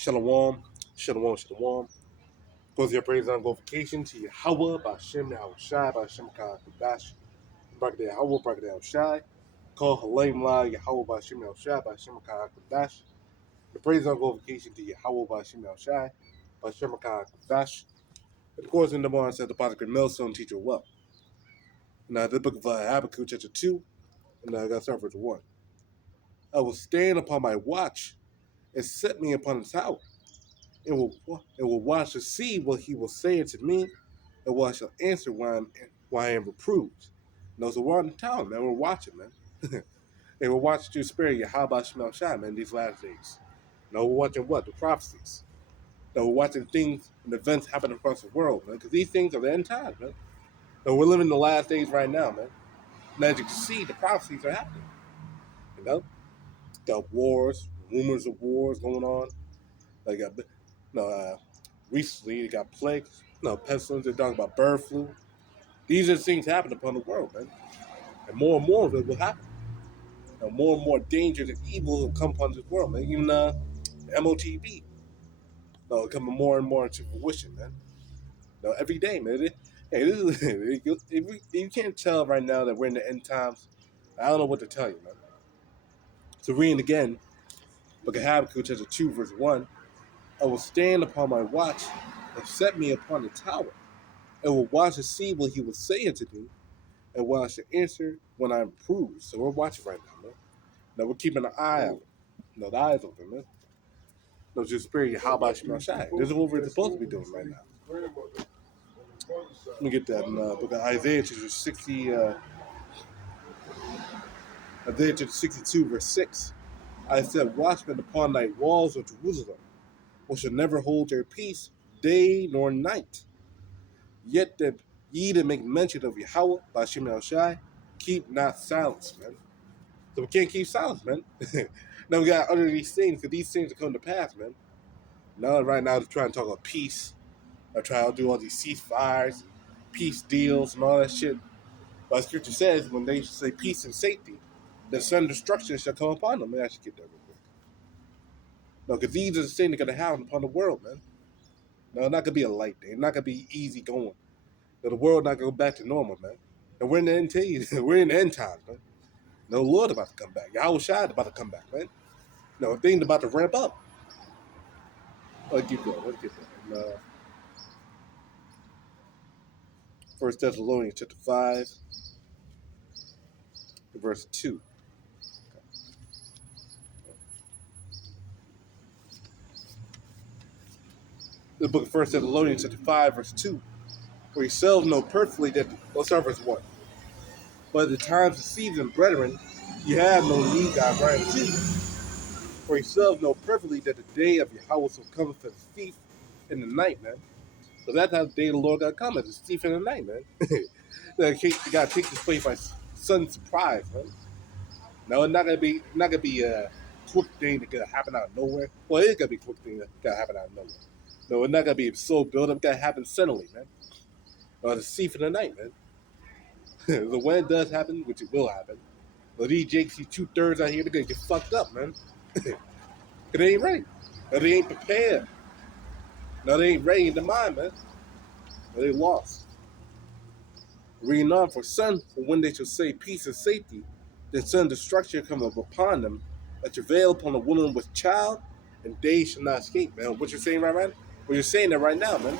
Shalom, shalom, shalom. Goes your praise and glorification to Yahawah, BAHASHAM, YAHAWASHI, BAHASHAM, QADASH, BARAK, YAHAWAH, BARAK, YAHAWASHI. Call HALAHYAM, YAHAWAH, BAHASHAM, YAHAWASHI, BAHASHAM, QADASH. The praise and glorification to Yahawah, BAHASHAM, YAHAWASHI, BAHASHAM, QADASH. And of course, in the morning said the Pastor Millstone teacher well. Now, the book of Habakkuk, chapter 2, and I got to start verse 1. I will stand upon my watch and set me upon the tower, and will watch to see what he will say unto me, and what I shall answer when I am reproved. So we're on the tower, man. We're watching, man. And we're watching to spare YAHAWASHI, man, these last days. We're watching what? The prophecies. We're watching things and events happen across the world, man, because these things are the end times, man. We're living the last days right now, man. And as you can see, the prophecies are happening. Got wars, rumors of wars going on. Recently, they got plagues, pestilence. They're talking about bird flu. These are things happening upon the world, man. And more of it will happen. More and more dangers and evil will come upon this world, man. Even MOTV, coming more and more into fruition, man. Every day, man. If you can't tell right now that we're in the end times, I don't know what to tell you, man. So reading again, book of Habakkuk, chapter 2, verse 1, I will stand upon my watch and set me upon the tower, and will watch to see what he will say unto me, and what I shall answer when I am proved. So we're watching right now, man. We're keeping an eye out. The eyes open, man. Just spirit, how about YAHAWASHI? This is what we're supposed to be doing right now. Let me get that in book of Isaiah, chapter 60, Isaiah chapter 62, verse 6. I said, watchmen upon thy walls of Jerusalem, which shall never hold their peace, day nor night. Yet that ye that make mention of Yahawah, BAHASHAM, YAHAWASHI, keep not silence, man. So we can't keep silence, man. Now we got to utter these things, because these things are coming to pass, man. Right now they're trying to talk about peace. They're trying to do all these ceasefires, peace deals, and all that shit. But scripture says when they say peace and safety, the sudden destruction shall come upon them. Let me actually get that real quick. Because these are the things that are going to happen upon the world, man. It's not going to be a light day. It's not going to be easy going. The world not going to go back to normal, man. And we're in the end times. We're in the end times, man. The Lord about to come back. YAHAWASHI about to come back, man. Things about to ramp up. Let's get going. Let's get there. 1 Thessalonians chapter 5, verse 2. The book of 1 Thessalonians chapter 5, verse 2. For yourselves know perfectly that, let's start verse 1. But at the times of season, brethren, you have no need that I write unto you. For yourselves know perfectly that the day of Yahawah will come as a thief in the night, man. So that's how the day of the Lord got to come, as a thief in the night, man. You got to take this place by sudden surprise, man. No, it's not gonna be a quick thing that's gonna happen out of nowhere. Well, it's gonna be a quick thing that's gonna happen out of nowhere. No, it's not gonna be so built up. It's gonna happen suddenly, man. The thief in the night, man. So when it does happen, which it will happen, but these Jakes, these 2/3 out here, they're gonna get fucked up, man. Cause they ain't ready. No, they ain't prepared. No, they ain't ready in the mind, man. No, they lost. Reading on, for when they shall say peace and safety, then sudden destruction come upon them, that travail upon a woman with child, and they shall not escape, man. What you're saying right now? Well, you're saying that right now, man.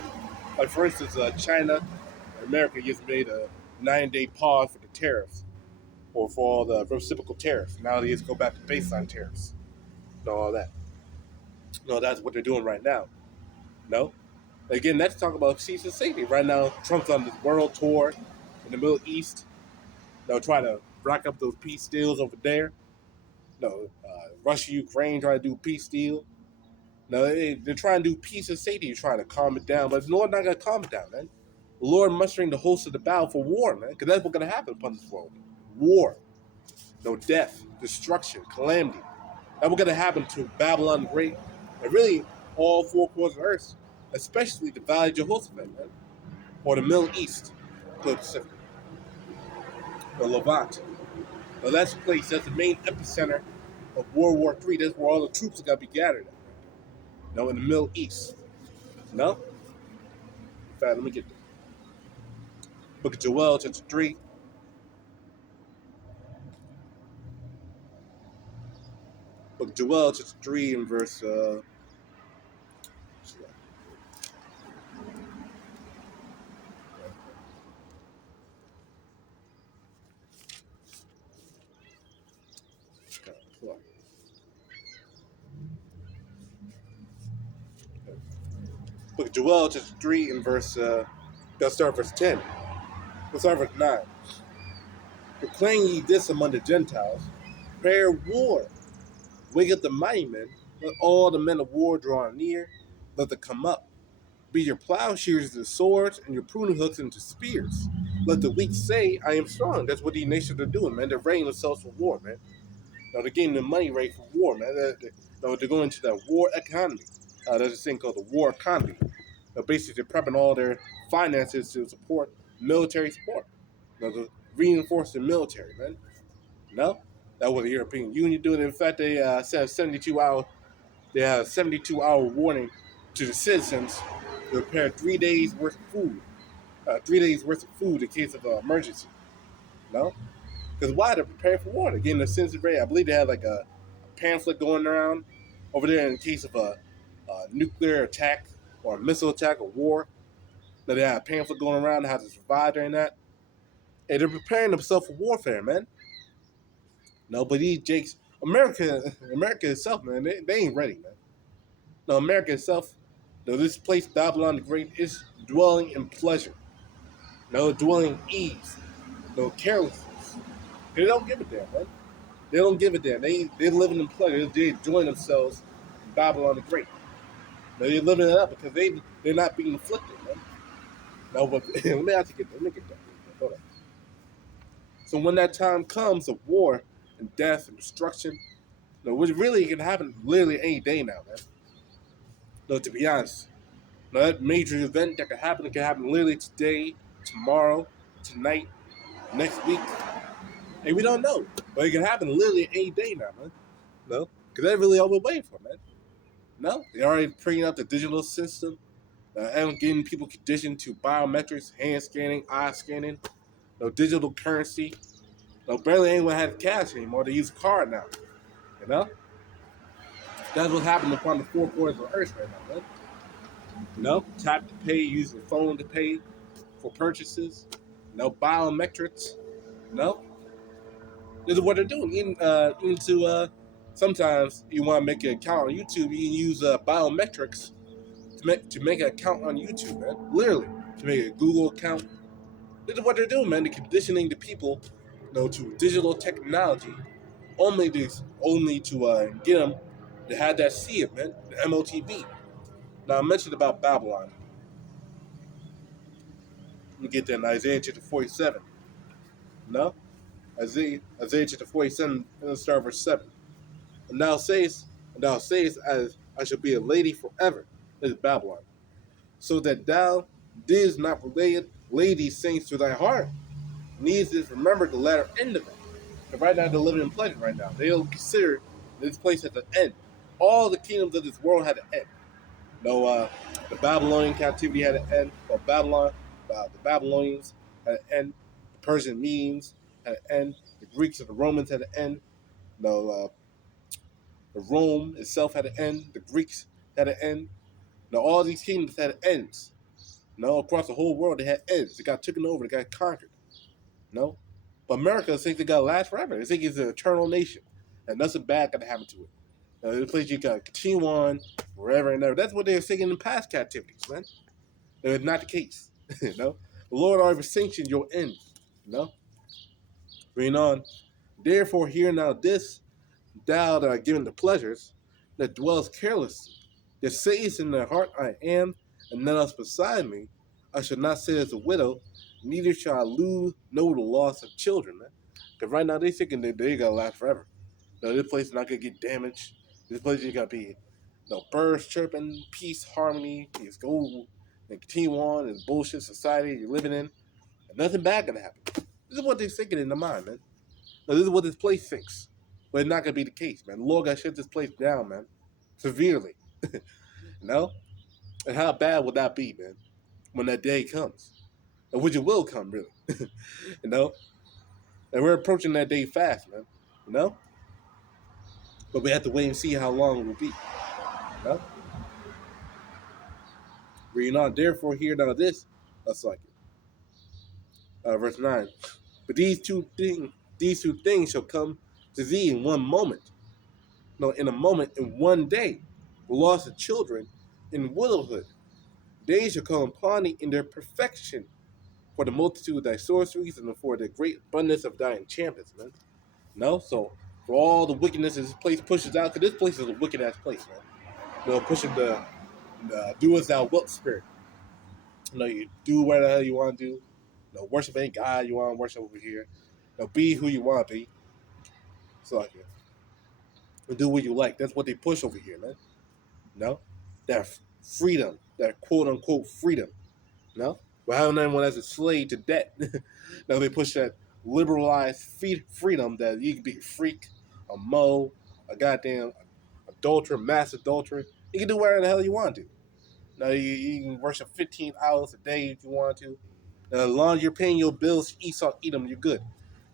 Like, for instance, China and America just made a 9-day pause for the tariffs, or for all the reciprocal tariffs. Now they just go back to baseline tariffs and all that. No, that's what they're doing right now. No? Again, that's talking about peace and safety. Right now, Trump's on this world tour in the Middle East. They'll try to rack up those peace deals over there. Russia, Ukraine trying to do peace deal. They're trying to do peace and safety, trying to calm it down. But the Lord not going to calm it down, man. The Lord mustering the host of the battle for war, man. Because that's what's going to happen upon this world. War. Death, destruction, calamity. That's what's going to happen to Babylon the Great. And really, all 4 quarters of earth. Especially the Valley of Jehoshaphat, man. Or the Middle East. Pacific. The Levant. Now that's the place, that's the main epicenter of World War III. That's where all the troops are going to be gathered at. No, in the Middle East. No? In fact, let me get the Book of Joel, chapter 3. Book of Joel, chapter 3, and verse. Book of Joel, chapter 3, and verse. Let's start verse 10. Let's start verse 9. Proclaim ye this among the Gentiles. Prepare war. Wake up the mighty men. Let all the men of war draw near. Let them come up. Be your plowshares into swords and your pruning hooks into spears. Let the weak say, I am strong. That's what these nations are doing, man. They're readying themselves for war, man. Now they're getting the money ready for war, man. They're going into that war economy. There's this thing called the war economy. Basically, they're prepping all their finances to support military support. To reinforce the military, man. No, that's what the European Union doing. In fact, they set a 72-hour. They have a 72-hour warning to the citizens to prepare 3 days worth of food. 3 days worth of food in case of an emergency. No, because why? They're preparing for war. They're getting the citizens ready. I believe they have like a pamphlet going around over there in case of a nuclear attack or a missile attack or war. That they have a pamphlet going around how to survive during that. Hey, they're preparing themselves for warfare, man. No, but these Jakes, America itself, man, they ain't ready, man. No, America itself, no, this place, Babylon the Great, is dwelling in pleasure. No, dwelling in ease. No, carelessness. They don't give a damn, man. They don't give a damn. They're living in pleasure. They're enjoying themselves in Babylon the Great. No, they're living it up because they're not being afflicted, man. No, but let me get that. Hold on. So when that time comes of war and death and destruction, no, which really can happen literally any day now, man. No, to be honest, no, that major event that it can happen literally today, tomorrow, tonight, next week, and we don't know. But it can happen literally any day now, man. No, because that's really all we're waiting for, man. No, they're already bringing up the digital system, and getting people conditioned to biometrics, hand scanning, eye scanning, no digital currency. No, barely anyone has cash anymore. They use a card now. You know, that's what's happening upon the four corners of Earth right now, man. You know, tap to pay, use your phone to pay for purchases. No biometrics. No, this is what they're doing. Even to sometimes you want to make an account on YouTube, you can use biometrics to make an account on YouTube, man. Literally, to make a Google account. This is what they're doing, man. They're conditioning the people, to digital technology, only to get them to have that see it, man. The MOTB. Now I mentioned about Babylon. Let me get that in Isaiah chapter 47. No, Isaiah chapter 47, and let's start verse 7. And thou sayest, as I shall be a lady forever. This is Babylon. So that thou didst not lay these things to thy heart, needs is remember the latter end of it. And right now they're living in pleasure right now. They don't consider this place at the end. All the kingdoms of this world had an end. No, the Babylonian captivity had an end. Or the Babylonians had an end. The Persian Medes had an end. The Greeks and the Romans had an end. No, the Rome itself had an end. The Greeks had an end. Now all these kingdoms had ends. No, across the whole world they had ends. They got taken over. They got conquered. No, but America thinks they gotta last forever. They think it's an eternal nation, and nothing bad gonna happen to it. The place you gotta continue on forever and ever. That's what they're thinking in past captivities, man. It's not the case. You know, the Lord already sanctioned your end. You know, reading on. Therefore, hear now this, thou that art given the pleasures, that dwells carelessly, that sayest in their heart, I am, and none else beside me. I shall not sit as a widow, neither shall I know the loss of children, man. Because right now they thinking that they gotta last forever. No, this place is not gonna get damaged. This place is gonna be birds chirping, peace, harmony, just go and continue on in bullshit society you're living in. And nothing bad gonna happen. This is what they're thinking in their mind, man. Now, this is what this place thinks. But it's not gonna be the case, man. The Lord gotta shut this place down, man. Severely. You know? And how bad would that be, man, when that day comes? And which it will come, really. You know? And we're approaching that day fast, man. You know? But we have to wait and see how long it will be. You know? Reading on, therefore, hear now this. That's like it. Verse 9. But these two things shall come to thee in one moment. No, in a moment, in one day. The loss of children in widowhood. Days shall come upon thee in their perfection, for the multitude of thy sorceries and for the great abundance of thy enchantments, man. No, so for all the wickedness this place pushes out, because this place is a wicked ass place, man. You know, pushing the do as thou wilt spirit. You know, you do whatever the hell you want to do. You know, worship any God you want to worship over here. You know, be who you want to be. So like, and do what you like. That's what they push over here, man. No, that freedom, that quote unquote freedom. No, but having anyone as a slave to debt. Now they push that liberalized freedom that you can be a freak, a mo, a goddamn adulterer, mass adulterer. You can do whatever the hell you want to. Now you can worship 15 hours a day if you want to. As long as you're paying your bills, Esau, eat them, you're good.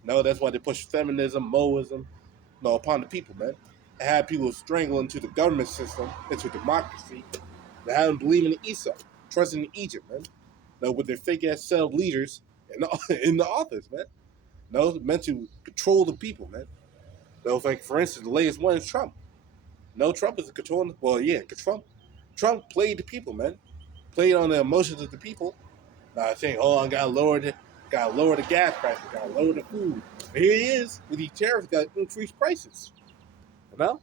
No, that's why they push feminism, Moism, no, upon the people, man. They have people strangle into the government system, into democracy. They have them believing in Esau, trusting in Egypt, man. No, with their fake ass self leaders in the office, man. No, meant to control the people, man. No, like for instance, the latest one is Trump. No, Trump is a controlling. Well, yeah, Trump played the people, man. Played on the emotions of the people. Saying, "Oh, I gotta lower the gas prices, gotta lower the food." But here he is with these tariffs, got increased prices. You know,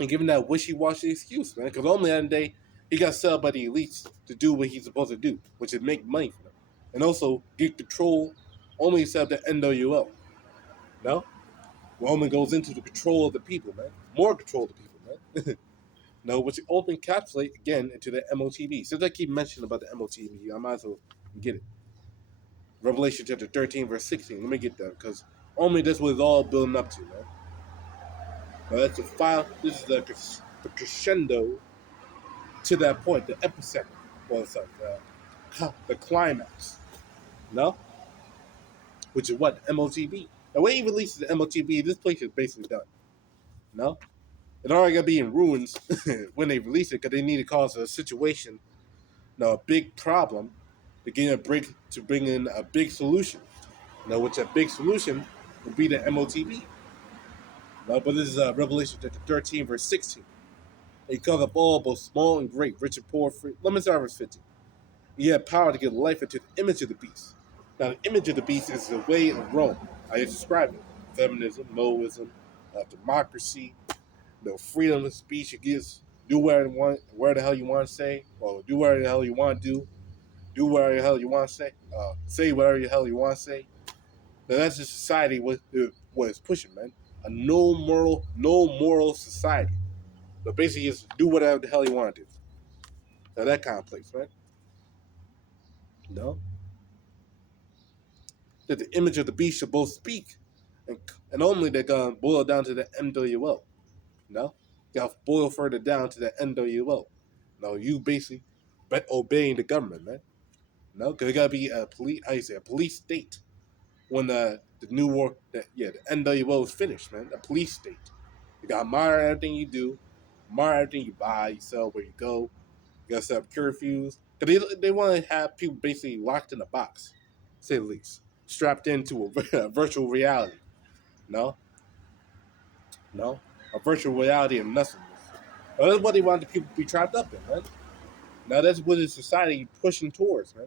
and giving that wishy-washy excuse, man. Because only at the day he got set up by the elites to do what he's supposed to do, which is make money for them, and also get control. Only set up the NWO. No, Roman goes into the control of the people, man. More control of the people, man. No, which ultimately encapsulate again into the MOTB. Since I keep mentioning about the MOTB, I might as well get it. Revelation chapter 13, verse 16. Let me get that, because only this was all building up to, man. Now that's the file. This is the crescendo to that point, the epicenter. Well, it's like the climax. No? Which is what? MOTB. The way he releases the MOTB, this place is basically done. No? It already got to be in ruins when they release it, because they need to cause a situation, a big problem, to bring in a big solution. Which a big solution would be the MOTB. But this is Revelation chapter 13, verse 16. He calls up all, both small and great, rich and poor, free. Let me start verse 15. He had power to give life into the image of the beast. Now, the image of the beast is the way of Rome. I just described it. Feminism, Moism, democracy, freedom of speech. You just do where the hell you want to say, or do whatever the hell you want to do whatever the hell you want to say whatever the hell you want to say. Now, that's the society what is pushing, man. A no moral society. But basically, just do whatever the hell you want to do. Now, that kind of place, man. No? That the image of the beast should both speak, and only they're going to boil down to the NWO. No? You got to boil further down to the NWO. No, you basically obeying the government, man. No? Because it got to be a police state when the new war, the NWO is finished, man. A police state. You got to monitor everything you do, monitor everything you buy, you sell, where you go. You got to set up curfews. Because they want to have people basically locked in a box, to say the least. Strapped into a virtual reality. No? A virtual reality of nothingness. Well, that's what they want the people to be trapped up in, man. Now that's what the society pushing towards, man.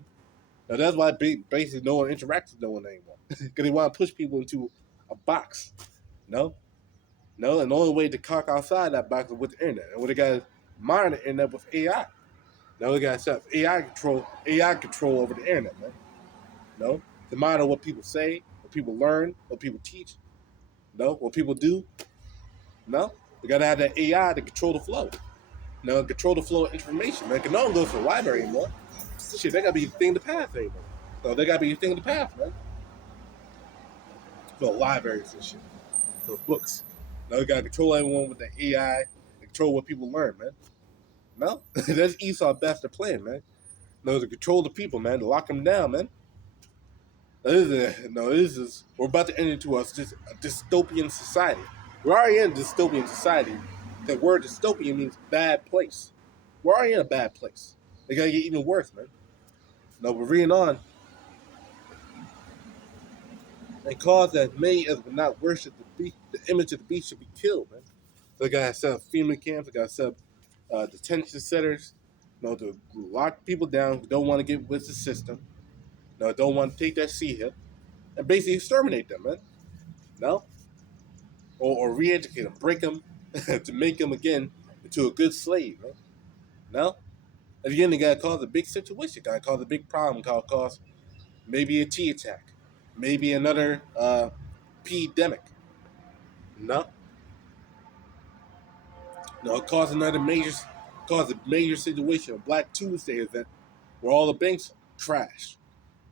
Now that's why basically no one interacts with no one anymore. Because they want to push people into a box. No? And the only way to conquer outside that box is with the internet. And what they got to monitor the internet with AI. Now we got to set up AI control over the internet, man. To monitor what people say, what people learn, what people teach. What people do. We got to have that AI to control the flow. Control the flow of information, man. Because no one goes to the library anymore. Shit, they got to be a thing of the past anymore. So they got to be a thing of the past, man. So libraries and shit. So books. Now we got to control everyone with the AI, control what people learn, man. No, that's Esau's master plan, man. No, to control the people, man, to lock them down, man. This is we're about to enter into a dystopian society. We're already in a dystopian society. The word dystopian means bad place. We're already in a bad place. It gotta get even worse, man. No, we're reading on. And cause that many as will not worship the beast, the image of the beast should be killed, man. So they gotta set up FEMA camps. They gotta set up detention centers. To lock people down who don't want to get with the system. Don't want to take that sea hip and basically exterminate them, man. No, or re-educate them, break them to make them again into a good slave, man. No, and again they gotta cause a big situation, gotta cause a big problem, gotta cause maybe a tea attack, maybe another pandemic. No, no, cause a major situation, a Black Tuesday event where all the banks crash.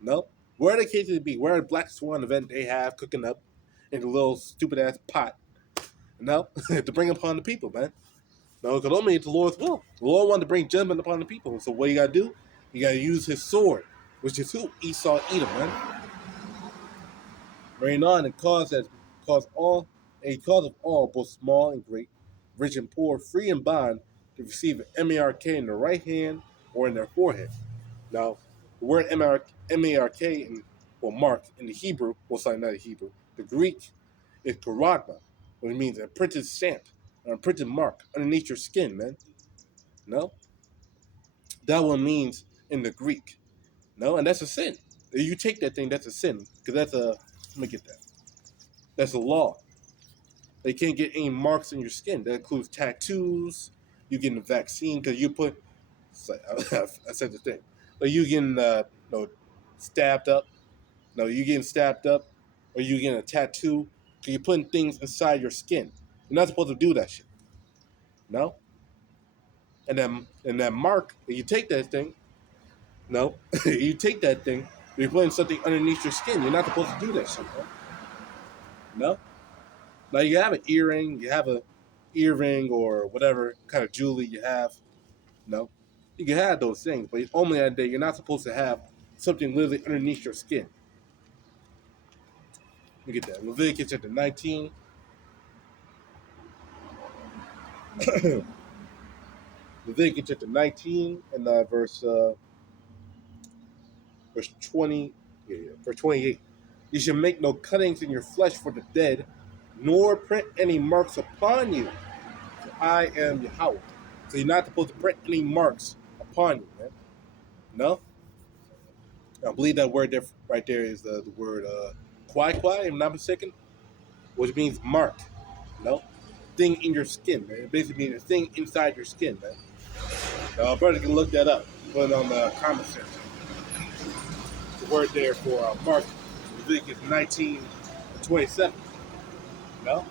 No, where the cases be, where a Black Swan event they have cooking up in a little stupid ass pot. No, to bring upon the people, man. No, because only it's the Lord's will. The Lord wanted to bring judgment upon the people. So what you gotta do? You gotta use his sword, which is who? Esau, Edom, man. Reign on and cause all a cause of all, both small and great, rich and poor, free and bond, to receive an MARK in their right hand or in their forehead. Now, the word MARK mark in the Hebrew, well, sorry, not the Hebrew, the Greek is karagma, which means a printed stamp, or a printed mark underneath your skin, man. No? That one means in the Greek. No, and that's a sin. If you take that thing, that's a sin. Because let me get that. That's a law. They can't get any marks in your skin. That includes tattoos, you getting a vaccine, because you put, I said the thing, but you getting stabbed up. No, you getting stabbed up, or you getting a tattoo, because you're putting things inside your skin. You're not supposed to do that shit. No? And that mark, if you take that thing, no, you take that thing, you're putting something underneath your skin. You're not supposed to do that shit, man. No? Now you have an earring or whatever kind of jewelry you have. No? You can have those things, but only that day you're not supposed to have something literally underneath your skin. Look at that. Leviticus chapter 19. Leviticus chapter 19 and verse 20, verse 28. You should make no cuttings in your flesh for the dead, nor print any marks upon you. For I am Yahawah. So you're not supposed to print any marks upon you, man. No? I believe that word there, right there is the word kwai, if I'm not mistaken, which means mark. No? Thing in your skin, man. It basically means a thing inside your skin, man. Brother can look that up. Put it on the comment section. The word there for mark, Leviticus 19:27. No?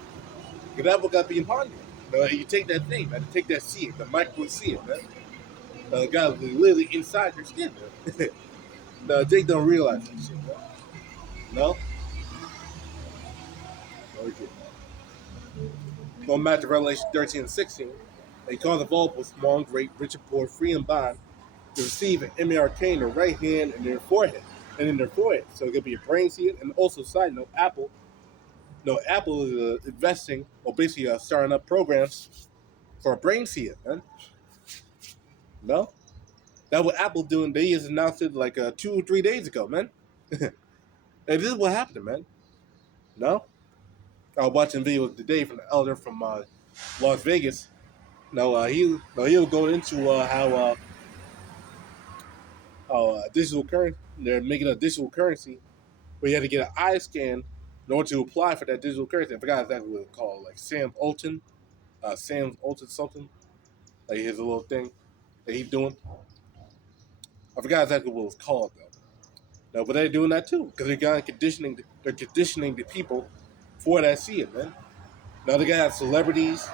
Because that book got to be upon you. You take that thing, man. Take that seed, the micro seed, man. God literally inside your skin, man. No, they don't realize that shit, man. No? Okay. Going back to Revelation 13 and 16, they call the all both small and great, rich and poor, free and bond, to receive an MARK in their right hand and their forehead. And in their forehead. So it could be a brain seed. And also, side note, Apple is investing, or basically starting up programs for a brain seed, man. No? That's what Apple doing. They just announced it like 2 or 3 days ago, man. And this is what happened, man. No? I was watching a video today from the elder from Las Vegas. He was going into how digital currency, they're making a digital currency where you had to get an eye scan in order to apply for that digital currency. I forgot exactly what it's called, like Sam's Ultimate something. Like his little thing that he's doing. I forgot exactly what it was called though. No, but they're doing that too because they're conditioning the people for that seed, man. Now they got celebrities,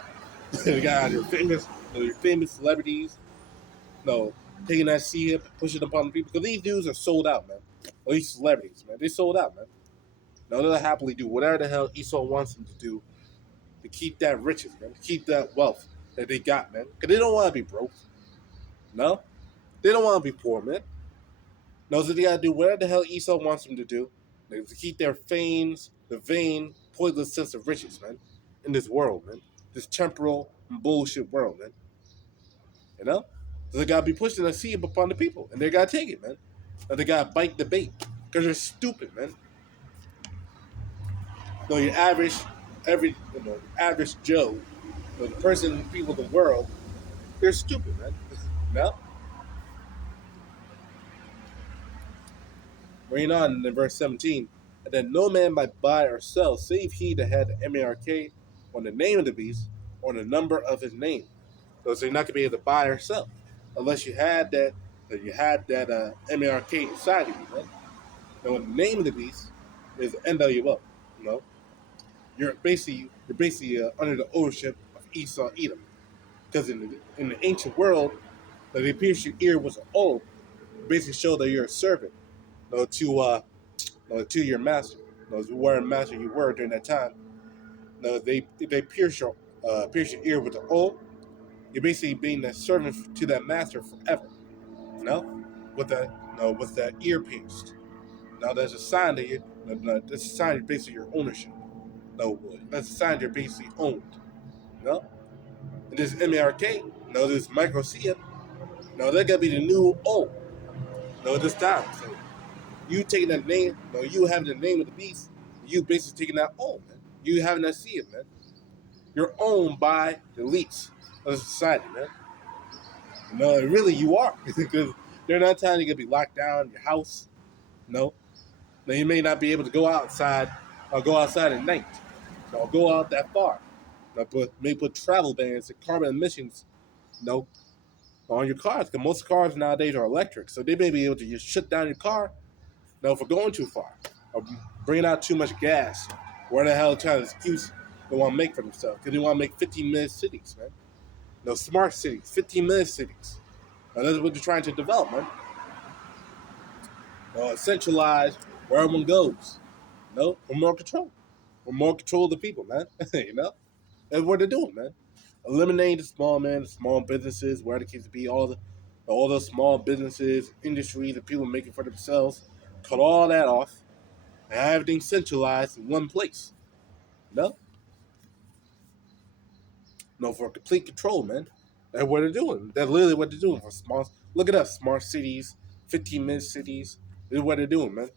they got their famous celebrities, taking that seed, pushing it upon the people because these dudes are sold out, man. Or these celebrities, man, they sold out, man. Now they'll happily do whatever the hell Esau wants them to do to keep that riches, man, to keep that wealth that they got, man. Because they don't want to be broke. No, they don't want to be poor, man. No, so they gotta do whatever the hell Esau wants them to do. Like, to keep their fanes, the vain, pointless sense of riches, man, in this world, man. This temporal bullshit world, man. You know? So they gotta be pushing a seed upon the people, and they gotta take it, man. And they gotta bite the bait, because they're stupid, man. No, your average, average Joe, the person, people in the world, they're stupid, man. No? Reading on in verse 17, and that no man might buy or sell, save he that had the MARK on the name of the beast, or the number of his name. So you're not gonna be able to buy or sell unless you had that MARK inside of you, right? Now, the name of the beast is NWO. You know, you're basically under the ownership of Esau Edom, because in the ancient world, that it appears your ear was an old, basically show that you're a servant, to your master. Whatever master you were during that time. They pierce your ear with the old. You're basically being a servant to that master forever. No, with that ear pierced. Now that's a sign that that's a sign of basically your ownership. No, that's a sign you're basically owned. No, and this MARK. No, this microcia. No, that gotta be the new O. No, this time. So you taking that name. No, you having the name of the beast. You basically taking that O, man. You having that see it, man. You're owned by the elites of society, man. No, really, you are, because they're not telling you gonna be locked down in your house. No, now you may not be able to go outside or go outside at night, or go out that far. Now, may put travel bans and carbon emissions, on your cars. Because most cars nowadays are electric, so they may be able to just shut down your car, for going too far, or bringing out too much gas. Where the hell kind of excuse they want to make for themselves? Because they want to make 15-minute cities, man. No, smart cities, 15-minute cities. Now, that's what they're trying to develop, man. Centralize where everyone goes. For more control. For more control of the people, man. That's what they're doing, man. Eliminating the small businesses, where the kids be, all those small businesses, industries that people making for themselves. Cut all that off and have everything centralized in one place. No, no, for complete control, man. That's what they're doing. That's literally what they're doing for small. Look at us, smart cities, 15-minute cities. This is what they're doing, man.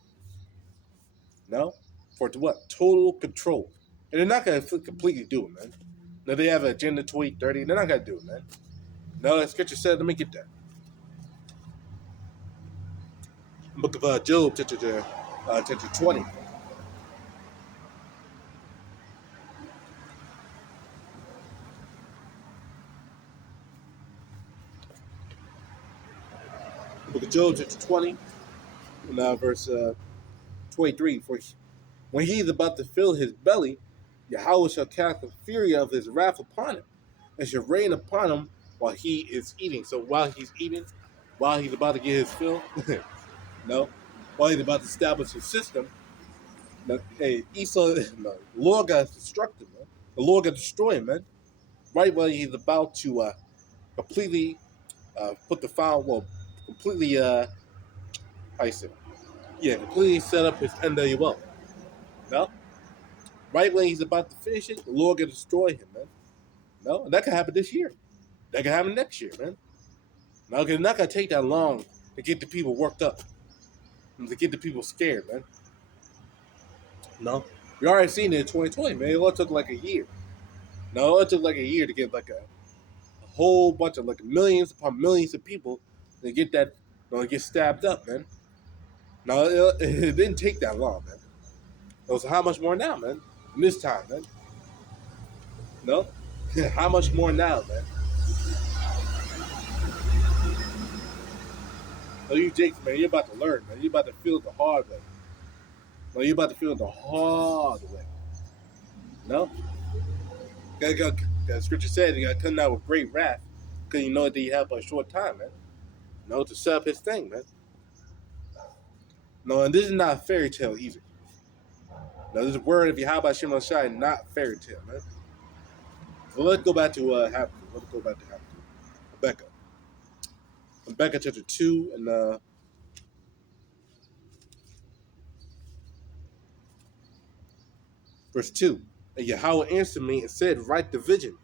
No, for what? Total control, and they're not gonna completely do it, man. Now they have an agenda 2030. They're not gonna do it, man. No, the scripture said, let me get that. Book of Job, chapter 20. Book of Job, chapter 20, and verse 23. For when he is about to fill his belly, Yahweh shall cast the fury of his wrath upon him, and shall rain upon him while he is eating. So while he's eating, while he's about to get his fill, no, while he's about to establish his system, hey, Esau, no, the Lord got destructive, man. The Lord got destroyed, man. Right while he's about to completely put the file, completely, how you say, yeah, completely set up his NWO. No, right when he's about to finish it, the Lord can destroy him, man. No, and that can happen this year. That can happen next year, man. Now, it's not gonna take that long to get the people worked up, and to get the people scared, man. No, you already seen it in 2020, man. It all took like a year. No, it took like a year to get like a whole bunch of like millions upon millions of people to get that, get stabbed up, man. No, it didn't take that long, man. So how much more now, man? In this time, man. No, how much more now, man? No, you Jakes, man. You're about to learn, man. You're about to feel it the hard way. No, you're about to feel it the hard way. No, the scripture said you got to come out with great wrath because you know that you have a short time, man. No, to set up his thing, man. No, and this is not a fairy tale either. Now, this word of Yahawah Shai, not fairy tale, man. So let's go back to Habakkuk. Let's go back to Habakkuk. Habakkuk. Back at chapter 2 and verse 2. And Yahweh answered me and said, write the vision,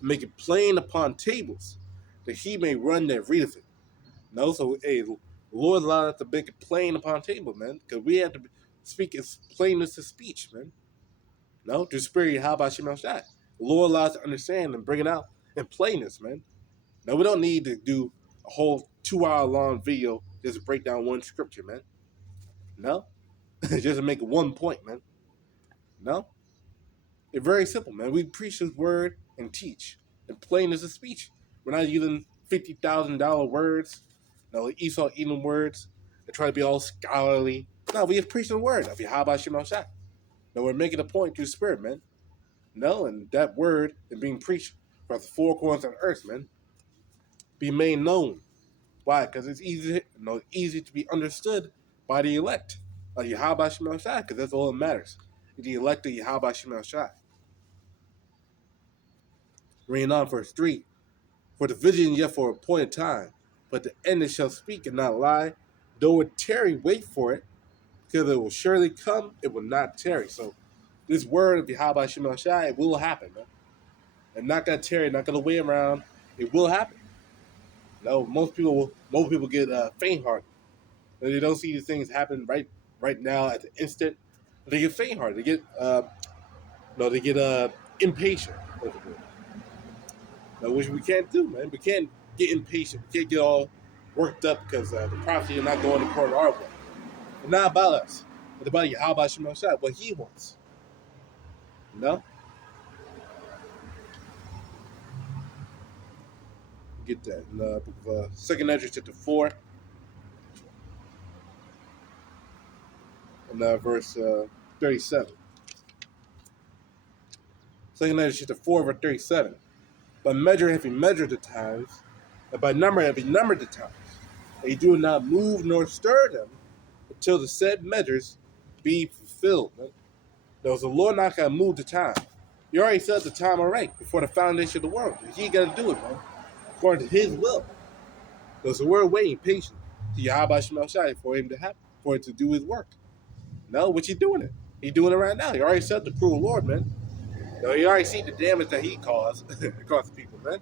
and make it plain upon tables, that he may run that readeth it. No, so hey, the Lord allowed us to make it plain upon table, man, because we have to speak as plain as his speech, man. No, through spirit, how about Shemal Shai? The Lord allows us to understand and bring it out in plainness, man. Now we don't need to do a whole 2 hour long video just to break down one scripture, man. No, just to make one point, man. No, it's very simple, man. We preach his word and teach in plainness of speech. We're not using $50,000 words, no Esau Edom words that try to be all scholarly. No, we have preached the word of Yahweh Shemal Shai. No, we're making a point through the spirit, man. No, and that word is being preached across the four corners of the earth, man. Be made known. Why? Because it's easy to be understood by the elect of Yahweh Shemal Shai, because that's all that matters. The elect of Yahweh Shemal Shai. Reading on verse 3. For the vision yet for a appointed time, but the end it shall speak and not lie. Though it tarry, wait for it, because it will surely come, it will not tarry. So this word of Yahweh Shemal Shai, it will happen, man. And not gonna tarry, not gonna wait around. It will happen. No, most people get faint-hearted. They don't see these things happen right now at the instant. They get faint-hearted. They get impatient. Which we can't do, man. We can't get impatient. We can't get all worked up because the prophecy is not going according to our way. It's not about us. It's about Yahweh Shemal Shai, what he wants. You know? Get that in the book of 2nd Ezra chapter 4 and verse 37. 2nd Ezra chapter 4 verse 37. By measure have he measured the times, and by number have he numbered the times. And he do not move nor stir them until the said measures be fulfilled. Man. No, the Lord not gonna move the time. He already set the time already before the foundation of the world. He gotta do it, man, according to his will. So we're waiting patiently to Yahweh Shemal Shai for him to happen, for it to do his work. No, what you doing it? He doing it right now. He already set the cruel Lord, man. No, he already seen the damage that he caused across the people, man.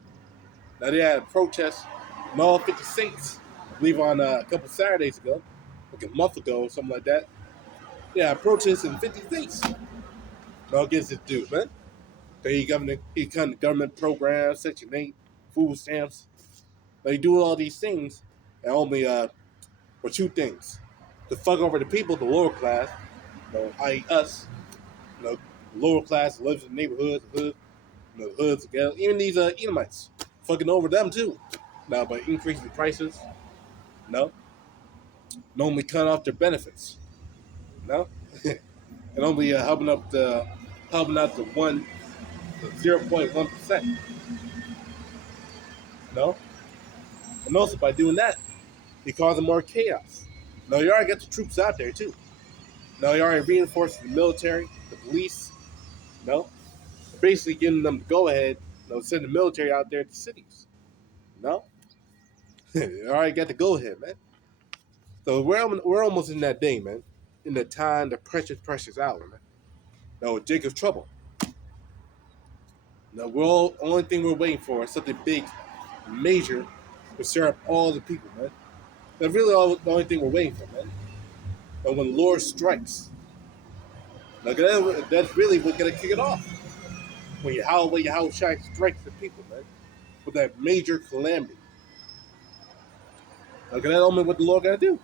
Now they had a protest in all 50 states. I believe on a couple Saturdays ago, like a month ago or something like that. Yeah, protests in 50 states. No against this dude, man. He kind of government programs, Section 8, food stamps. They do all these things, and only for two things: to fuck over the people, the lower class, i.e. us, lower class lives in the neighborhoods, hoods together. Even these Edomites, fucking over them too. Now, by increasing prices, no, normally cut off their benefits, no, and only helping out the 0.1%, no, and also by doing that, he causing more chaos. Now, you already got the troops out there too. Now, you already reinforced the military, the police, no, basically getting them to go ahead, send the military out there to cities, no. You already got the go ahead, man. So we're almost in that day, man. In the time, the precious hour, man. No, Jacob's trouble. No, only thing we're waiting for is something big, major, to serve all the people, man. That's really the only thing we're waiting for, man. And when the Lord strikes, now that's really what's gonna kick it off. When Yahweh strikes the people, man, with that major calamity. Now, that only what the Lord gotta do.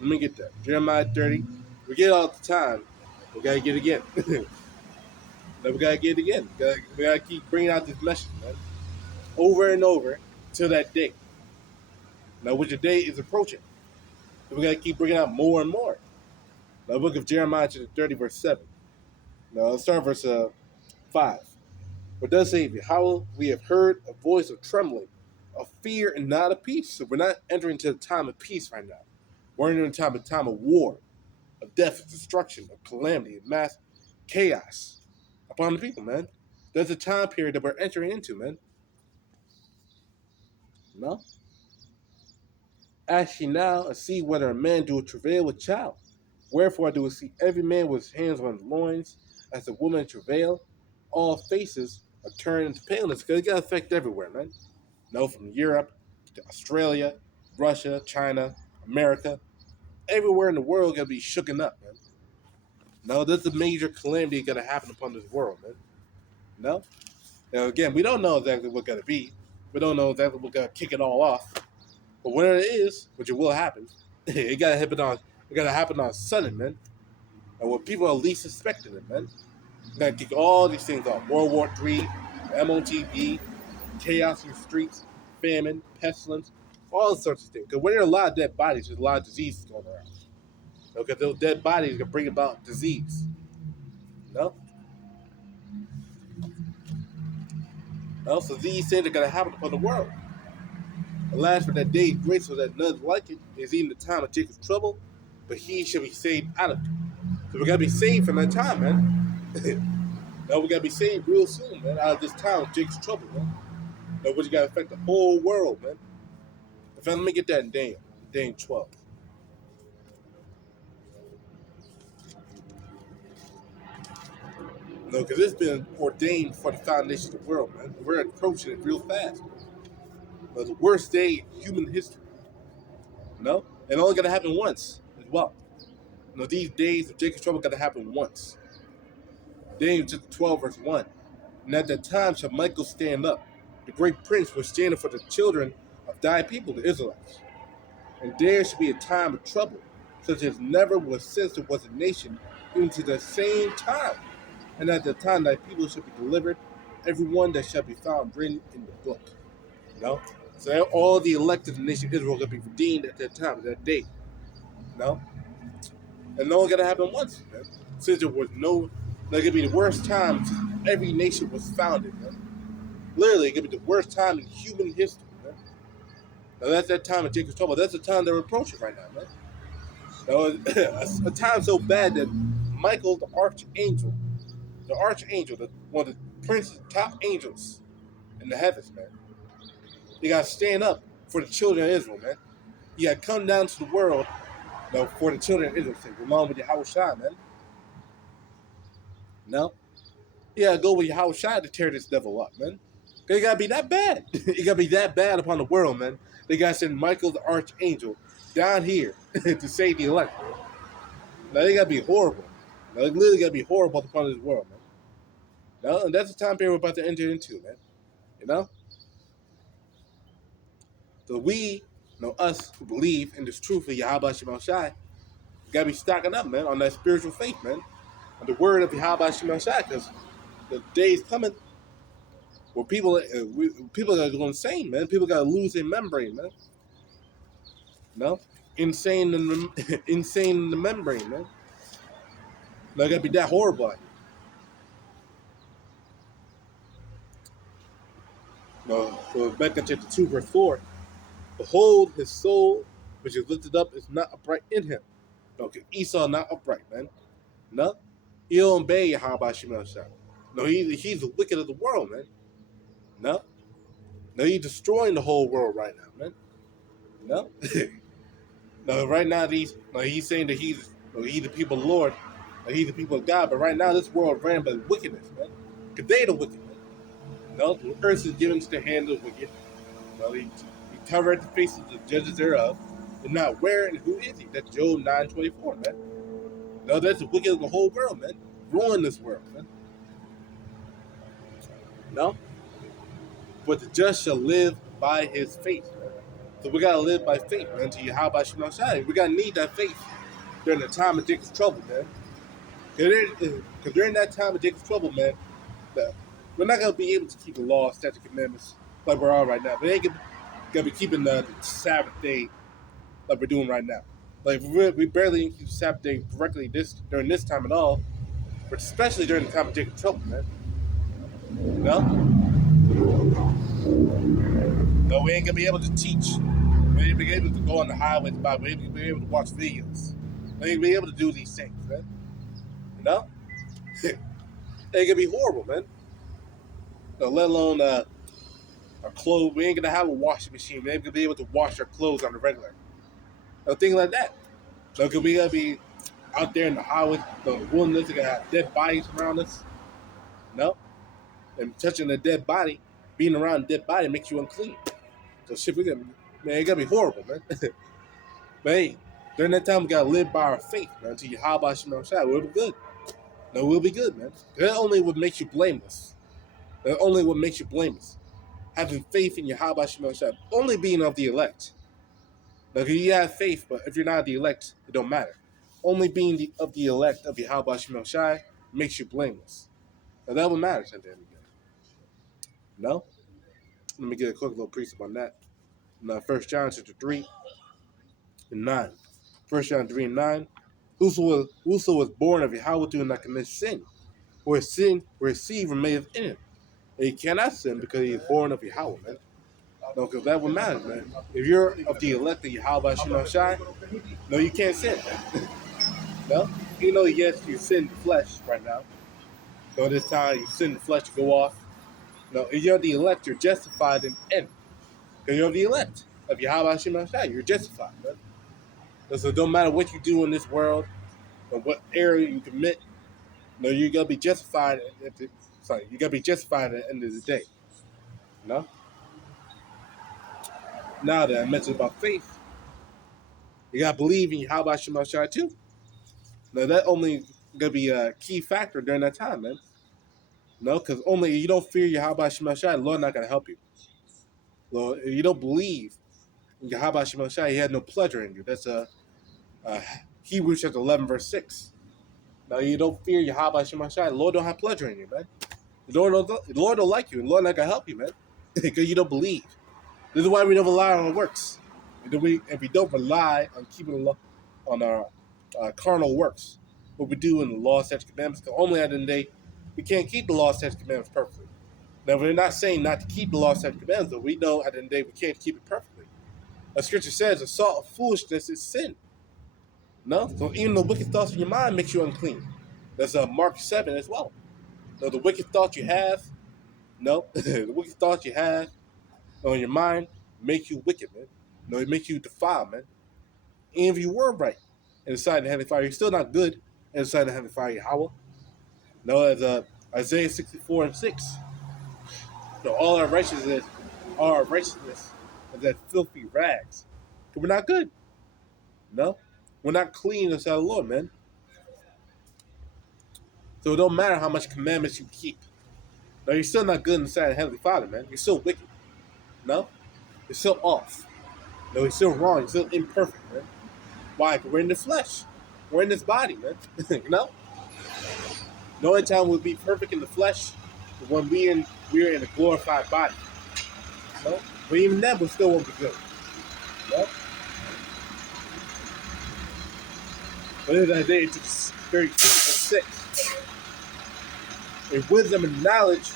Let me get that. Jeremiah 30. We get it all the time. We gotta get it again. Then we gotta get it again. We gotta keep bringing out this message, man, over and over till that day. Now, which the day is approaching, so we gotta keep bringing out more and more. Now, the book of Jeremiah, chapter 30, verse 7. Now, let's start verse 5. What does say, "How we have heard a voice of trembling, of fear and not of peace." So we're not entering into a time of peace right now. We're entering into a time of war, of death, of destruction, of calamity, of mass chaos upon the people, man. There's a time period that we're entering into, man. No? Ask ye now, and see whether a man do travail with child. Wherefore I do see every man with his hands on his loins, as a woman travail. All faces are turned into paleness, because it got effect everywhere, man. No, from Europe to Australia, Russia, China, America, everywhere in the world gonna be shooken up, man. No, there's a major calamity gonna happen upon this world, man. No? Now again, we don't know exactly what's gonna be. We don't know exactly what's gonna kick it all off. But whatever it is, which it will happen, it gotta happen on sudden, man. And when people are least suspecting it, man. It's gonna kick all these things off. World War III, MOTB, chaos in the streets, famine, pestilence, all sorts of things. Because when there are a lot of dead bodies, there's a lot of diseases going around. Because those dead bodies can bring about disease. No? No? So these things are going to happen upon the world. Alas, for that day is great, so that none like it is even the time of Jacob's trouble, but he shall be saved out of it. So we got to be saved from that time, man. No, we got to be saved real soon, man, out of this time of Jacob's trouble, man. No, which got to affect the whole world, man. In fact, let me get that in Daniel 12. No, because it's been ordained for the foundation of the world, man. We're approaching it real fast. No, the worst day in human history. No? And only going to happen once as well. No, these days of Jacob's trouble got to happen once. Daniel chapter 12, verse 1. And at that time shall Michael stand up. The great prince was standing for the children of thy people, the Israelites. And there shall be a time of trouble, such as never was since there was a nation, even to the same time. And at the time thy people shall be delivered, every one that shall be found written in the book. You know? So all the elected nation of Israel will be redeemed at that time, at that day. You know? And it's only gonna happen once, man. Since there was no, that could be the worst time since every nation was founded, man. Literally, it could be the worst time in human history, man. Now that's that time of Jacob's trouble. That's the time they're approaching right now, man. Now, a time so bad that Michael, the archangel, one of the prince's top angels in the heavens, man. You gotta stand up for the children of Israel, man. You gotta come down to the world, for the children of Israel. Say, along with YAHAWASHI, man. No? You gotta go with YAHAWASHI to tear this devil up, man. It gotta be that bad. It gotta be that bad upon the world, man. They gotta send Michael, the archangel, down here to save the elect, man. Now, they gotta be horrible. Now, they literally gotta be horrible upon this world, man. No, and that's the time period we're about to enter into, man. You know? So we, us who believe in this truth of YAHAWASHI, gotta be stocking up, man, on that spiritual faith, man. On the word of YAHAWASHI, because the day's coming where people are going insane, man. People gotta lose their membrane, man. No? Insane in the membrane, man. No, it gotta be that horrible. No, so back in chapter 2, verse 4. Behold, his soul, which is lifted up, is not upright in him. Okay, Esau not upright, man. No? He don't obey YAHAWASHI. No, he's the wicked of the world, man. No? No, he's destroying the whole world right now, man. No? No, right now he's saying that he's the people of the Lord, he's the people of God, but right now this world ran by wickedness, man. Because they the wicked, man. No, the earth is given to the hand of the wicked. No, he covered the faces of the judges thereof. But not where and who is he? That's Job 9:24, man. No, that's the wicked of the whole world, man. Ruin this world, man. No? But the just shall live by his faith, man. So we gotta live by faith, man. To YAHAWASHI. We gotta need that faith during the time of Jacob's trouble, man. Because during that time of Jacob's trouble, man, we're not gonna be able to keep the law, statute, commandments like we're on right now. We ain't gonna be keeping the Sabbath day like we're doing right now. Like we barely keep the Sabbath day correctly during this time at all, but especially during the time of Jacob's trouble, man. No, we ain't gonna be able to teach. We ain't gonna be able to go on the highways by. We ain't gonna be able to watch videos. We ain't gonna be able to do these things, man. You know, it ain't gonna be horrible, man. No, let alone our clothes. We ain't gonna have a washing machine. We ain't gonna be able to wash our clothes on the regular. Things like that. So, cause we gotta be out there in the highway, the wilderness, we gotta have dead bodies around us. No, and touching a dead body, being around a dead body makes you unclean. So shit, we got man, it gotta be horrible, man. But hey, during that time we gotta live by our faith, man. Until you how about Shema Shai, we'll be good. No, we'll be good, man. That only would make you blameless. That only what makes you blameless. Having faith in your how about Shema Shai, only being of the elect. Now, if you have faith, but if you're not the elect, it don't matter. Only being of the elect of Yahawah Shemel Shai makes you blameless. Now, that what matters at the end of the day. No? Let me get a quick little precept on that. Now, 1 John chapter 3 and 9. 1 John 3 and 9. Whoso was born of Yahweh do not commit sin. For his seed remaineth in him. And he cannot sin because he is born of Yahweh, man. No, because that what matters, man. If you're of the elect of Yahweh Shemel Shai, no, you can't sin, man. No? Even though, yes, you sin the flesh right now. So this time you sin the flesh to go off. No, if you're the elect, you're justified in the end. Because you're the elect of Yahweh Shema Shai. You're justified, man. So it don't matter what you do in this world or what area you commit. No, you're gonna be justified you're gonna be justified at the end of the day. No? Now that I mentioned about faith, you gotta believe in Yahweh Shema Shai too. Now that only gonna be a key factor during that time, man. No, because only you don't fear Yahweh Shema Shai, the Lord not gonna help you. Lord, if you don't believe in Yahweh Shema Shai, he had no pleasure in you. That's Hebrews chapter 11, verse 6. Now you don't fear Yahweh Shema Shai, the Lord don't have pleasure in you, man. The Lord don't like you, and the Lord not gonna help you, man. Because you don't believe. This is why we don't rely on our works. And we don't rely on keeping the law, on our carnal works, what we do in the law, statutes, commandments. Because only at the end of the day, we can't keep the law, statutes, commandments perfectly. Now, we're not saying not to keep the law, statutes, commandments, but we know at the end of the day we can't keep it perfectly. As Scripture says, the salt of foolishness is sin. No? So even the wicked thoughts in your mind makes you unclean. That's Mark 7 as well. No, the wicked thoughts you have, no, the wicked thoughts you have on your mind make you wicked, man. No, it makes you defiled, man. And if you were right and decided to have the fire, you're still not good and decided to have the fire Yahweh. No, as Isaiah 64 and 6. So all our righteousness is that filthy rags. But we're not good. No? We're not clean inside the Lord, man. So it don't matter how much commandments you keep. No, you're still not good inside the Heavenly Father, man. You're still wicked. No? You're still off. No, you're still wrong. You're still imperfect, man. Why? Because we're in the flesh. We're in this body, man. You know? The only time we'll be perfect in the flesh is when we're in a glorified body. No? But even then, we still won't be good. No? But in Isaiah 32 and 6. And wisdom and knowledge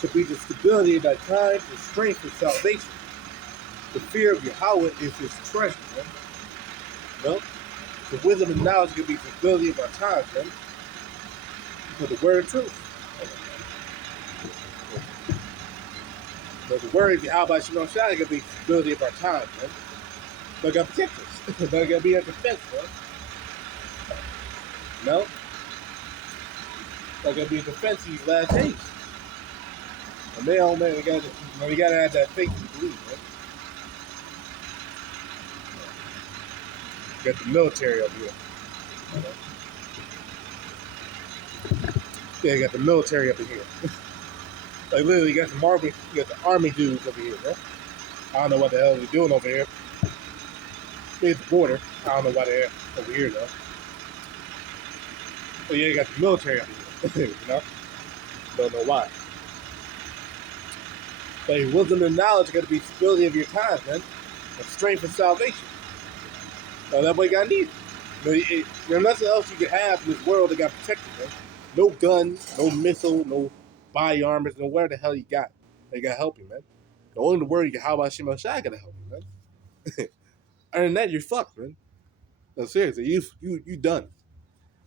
should be the stability of thy times and strength and salvation. The fear of Yahweh is his treasure, man. No? The wisdom and knowledge can be the stability of our times, man. For the word of truth. But the word of Yahweh Shema Shai can be the stability of our times, man. But gotta protect us. But gotta be our defense, man. No? Like gotta be a defense in these last days. And man, oh man, we gotta have that faith and belief, man. We got the military up here. You know? Yeah, you got the military up in here. Like literally, you got the army dudes over here, man. I don't know what the hell they're doing over here. It's the border. I don't know why they're over here though. But yeah, you got the military up here. You know? Don't know why. But your wisdom and knowledge got to be the stability of your time, man. And strength and salvation. So that's what you got to need. There's nothing else you can have in this world that got protected, man. No gun, no missile, no body armors, no where the hell you got. They got to help you, man. The only word you can how about Shema Shai got to help you, man. Other than that, you're fucked, man. No, seriously, you done.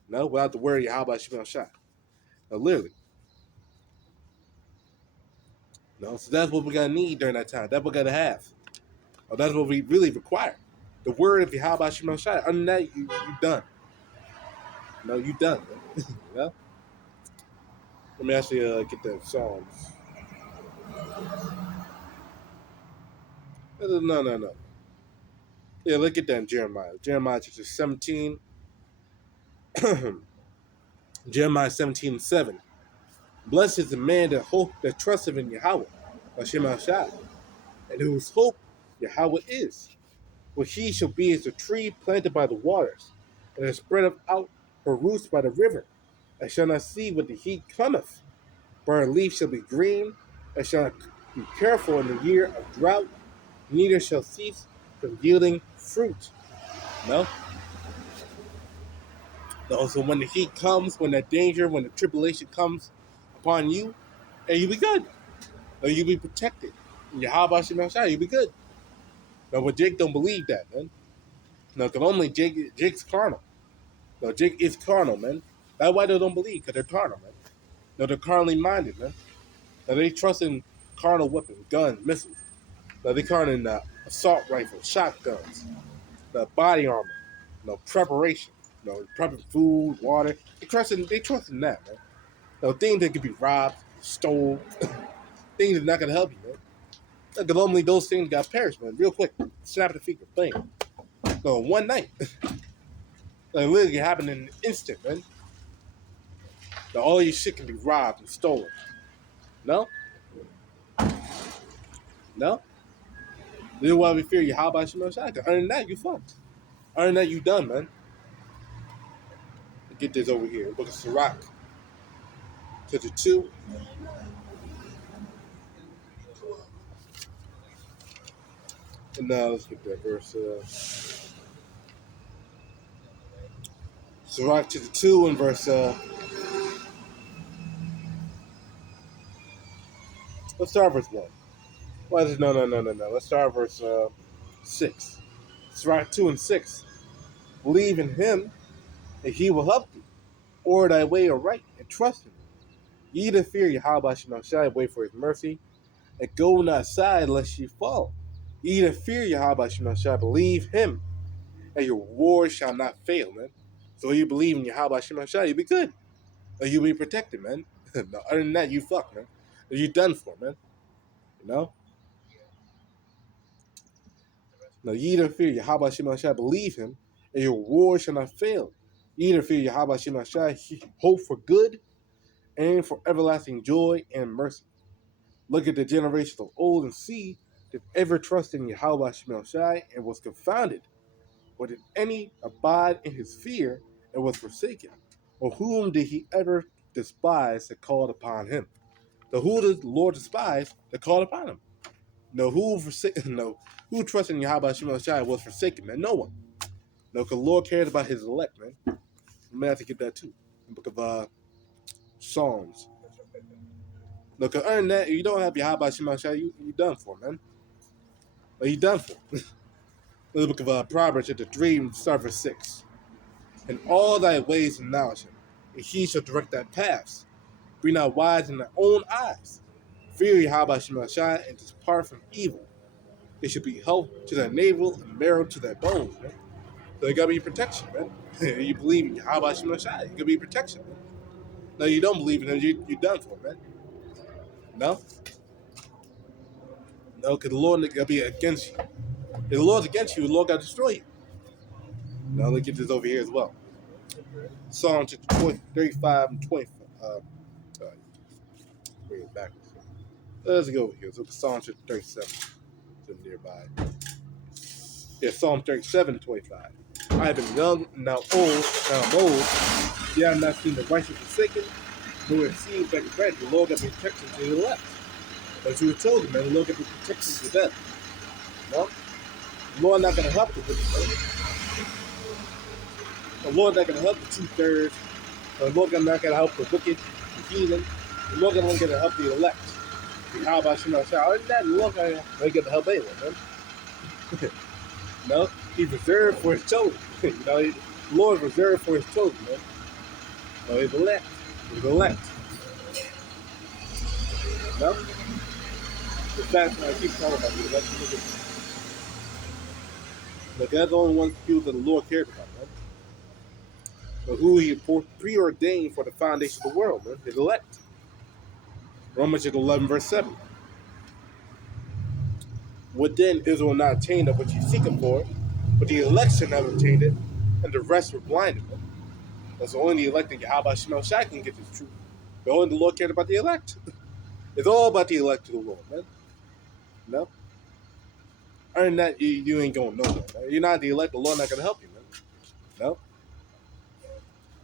No, without the word how about Shema Shai. No, literally. No, so that's what we're gonna need during that time. That's what we're gonna have. Or that's what we really require. The word of Yahweh Shema Shai. Other than that, you done. No, you done. Man. Yeah. Let me actually get the Psalms. No. Yeah, look at that in Jeremiah. Jeremiah chapter 17. Jeremiah 17:7. Blessed is the man that trusteth in Yahweh, Shema Shai, and whose hope Yahweh is. For he shall be as a tree planted by the waters, and has spread out her roots by the river, and shall not see when the heat cometh. For her leaf shall be green, and shall not be careful in the year of drought, neither shall cease from yielding fruit. No? No, so when the heat comes, when that danger, when the tribulation comes upon you, and you be good. Or you be protected. Yahweh Shema Shai, you be good. No, but Jake don't believe that, man. No, because only Jake's carnal. No, Jake is carnal, man. That's why they don't believe, because they're carnal, man. No, they're carnally minded, man. No, they trust in carnal weapons, guns, missiles. No, they carnal in assault rifles, shotguns, the body armor, no preparation, no prepping food, water. They trust in that, man. No things that could be robbed, stole, things that's not gonna help you, man. Because normally those things got perished, man, real quick. Snap of the finger, bang. No, one night. Like literally happened in an instant, man. Now, all your shit can be robbed and stolen. No? No? This is why we fear you. How about Shema Shai? Other than that, you fucked. Other than that, you done, man. Get this over here. Book of Sirach. Chapter 2. And now let's get that verse. Sirach chapter 2 and verse. Let's start verse 1. Why is it? No. Let's start verse 6. Sirach 2 and 6. Believe in him, and he will help thee. Or thy way aright, and trust him. Ye that fear Yahweh Shema Shai, wait for his mercy, and go not aside lest ye fall. Ye that fear Yahweh Shema Shai, believe him, and your reward shall not fail, man. So you believe in Yahweh Shema Shai, you be good. Or you be protected, man. No, other than that, you fuck, man. You done for, man. You know? Now, ye that fear Yahweh Shema Shai, believe him, and your reward shall not fail. Ye that fear Yahweh Shema Shai, hope for good, and for everlasting joy and mercy. Look at the generations of old and see that ever trusted in Yahweh Shema Shai and was confounded. Or did any abide in his fear and was forsaken? Or whom did he ever despise that called upon him? So who did the Lord despise that called upon him? No, who trusted in Yahweh Shema Shai was forsaken, man? No one. No, because the Lord cares about his elect, man. You may have to get that too. In the book of Psalms. No, because other than that, you don't have Yahweh Shema Shai, you done for, man. But you done for. The book of Proverbs, chapter 3, start verse 6. In all thy ways acknowledge him, and he shall direct thy paths. Be not wise in thy own eyes. Fear Yahweh Shema Shai, and depart from evil. It should be health to thy navel and marrow to thy bones, man. So it gotta be protection, man. You believe in Yahweh Shema Shai, it gotta be protection, man. No, you don't believe in it, you done for, man. No? No, because the Lord gotta be against you. If the Lord's against you, the Lord gotta destroy you. Now let's get this over here as well. Psalm 35 and 25. Bring it back. Let's go over here. So Psalm 37. So nearby. Yeah, Psalm 37, 25. I have been young, now old, yet I have not seen the righteous forsaken, nor have seen begging bread. The Lord got me protection to the left. But you were told, man, the Lord got me protection to death. No? The Lord not going to help the wicked. The Lord not going to help the 2/3. The Lord not going to help the wicked, the heathen. The Lord not going to help the elect. How about Shema Shai? Other than that, the Lord not going to get to help anyone, man. No? He's reserved for his chosen. The Lord is reserved for his chosen, man. No, he's elect. He's elect. No? The fact that I keep talking about the elect. But that's the only one people that the Lord cared about, man. But who he preordained for the foundation of the world, man. His elect. Romans 11, verse 7. What then Israel not attained of what you seek him for, but the election have obtained it, and the rest were blinded. Man. That's only the elect that YAHAWASHI can get this truth. But only the Lord cared about the elect. It's all about the elect of the Lord, man. No? Other than that, you ain't going nowhere, man. You're not the elect, the Lord not going to help you, man. No?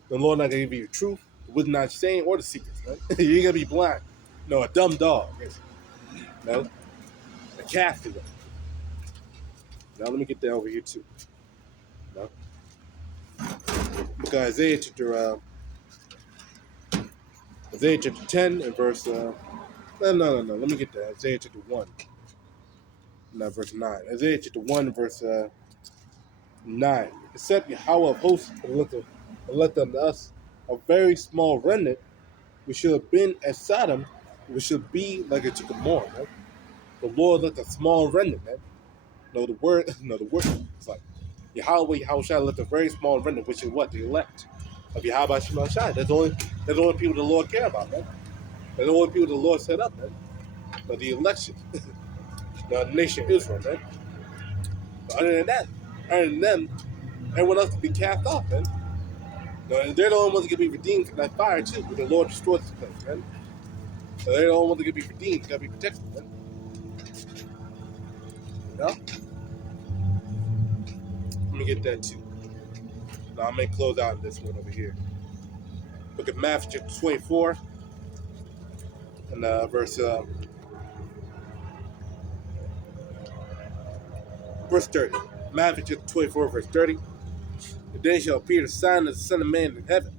The Lord not going to give you the truth, the wisdom not saying, or the secrets, man. You're going to be blind. No, a dumb dog. No? A calf to them. Now let me get that over here too. No? Look at Isaiah chapter 10 and verse no. Let me get that. Isaiah chapter 1. Not verse 9. Isaiah chapter 1 verse 9. Except Yahawah of hosts elect unto us a very small remnant, we should have been as Sodom, we should be like a Gomorrah, man. The Lord left a small remnant, man. The word it's like Yahawashi left a very small remnant, which is what? The elect of YAHAWASHI. That's the only people the Lord care about, man. That's the only people the Lord set up, man. The election. The nation of Israel, man. But other than them, everyone else can be cast off, man. They're the only ones that can be redeemed from that fire too, but the Lord destroys this place, man. So they're the only ones that can be redeemed, gotta be protected, man. You know? Let me get that too. Now I may close out this one over here. Look at Matthew chapter 24 and verse 30. Matthew chapter 24, verse 30. And then shall appear the sign of the Son of Man in heaven,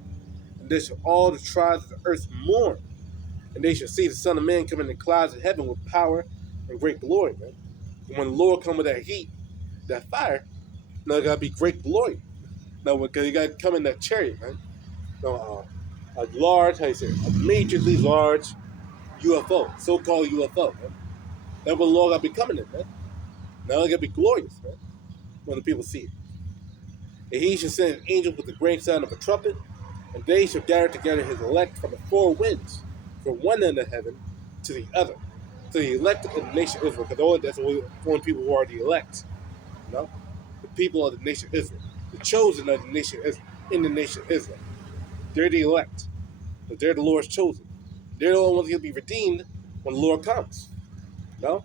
and then shall all the tribes of the earth mourn, and they shall see the Son of Man come in the clouds of heaven with power and great glory, man. And when the Lord come with that heat, that fire, now it gotta be great glory. Now, because you gotta come in that chariot, man. Now, a large, how you say, a majorly large UFO, so-called UFO, man. That's what the Lord gotta be coming in, man. Now it gotta be glorious, man, when the people see it. And he shall send an angel with the great sound of a trumpet, and they shall gather together his elect from the four winds, from one end of heaven to the other. So the elect of the nation of Israel, because that's the only people who are the elect. You know? The people of the nation of Israel. The chosen of the nation of Israel. In the nation of Israel. They're the elect. But they're the Lord's chosen. They're the only ones who will be redeemed when the Lord comes. You know?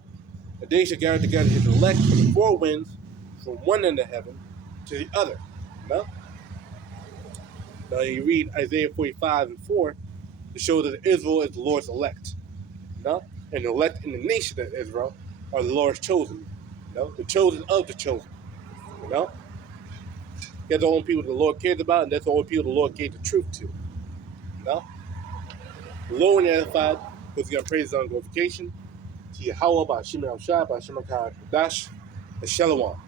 And they shall gather together his elect from the four winds, from one end of heaven to the other. You know? Now you read Isaiah 45 and 4 to show that Israel is the Lord's elect. You know? And the elect in the nation of Israel are the Lord's chosen. You know? The chosen of the chosen. You know? That's the only people the Lord cares about, and that's the only people the Lord gave the truth to. You know? The Lord when edified, because he got praise on glorification. To Yahawah, BAHASHAM, QADASH, and Shalom.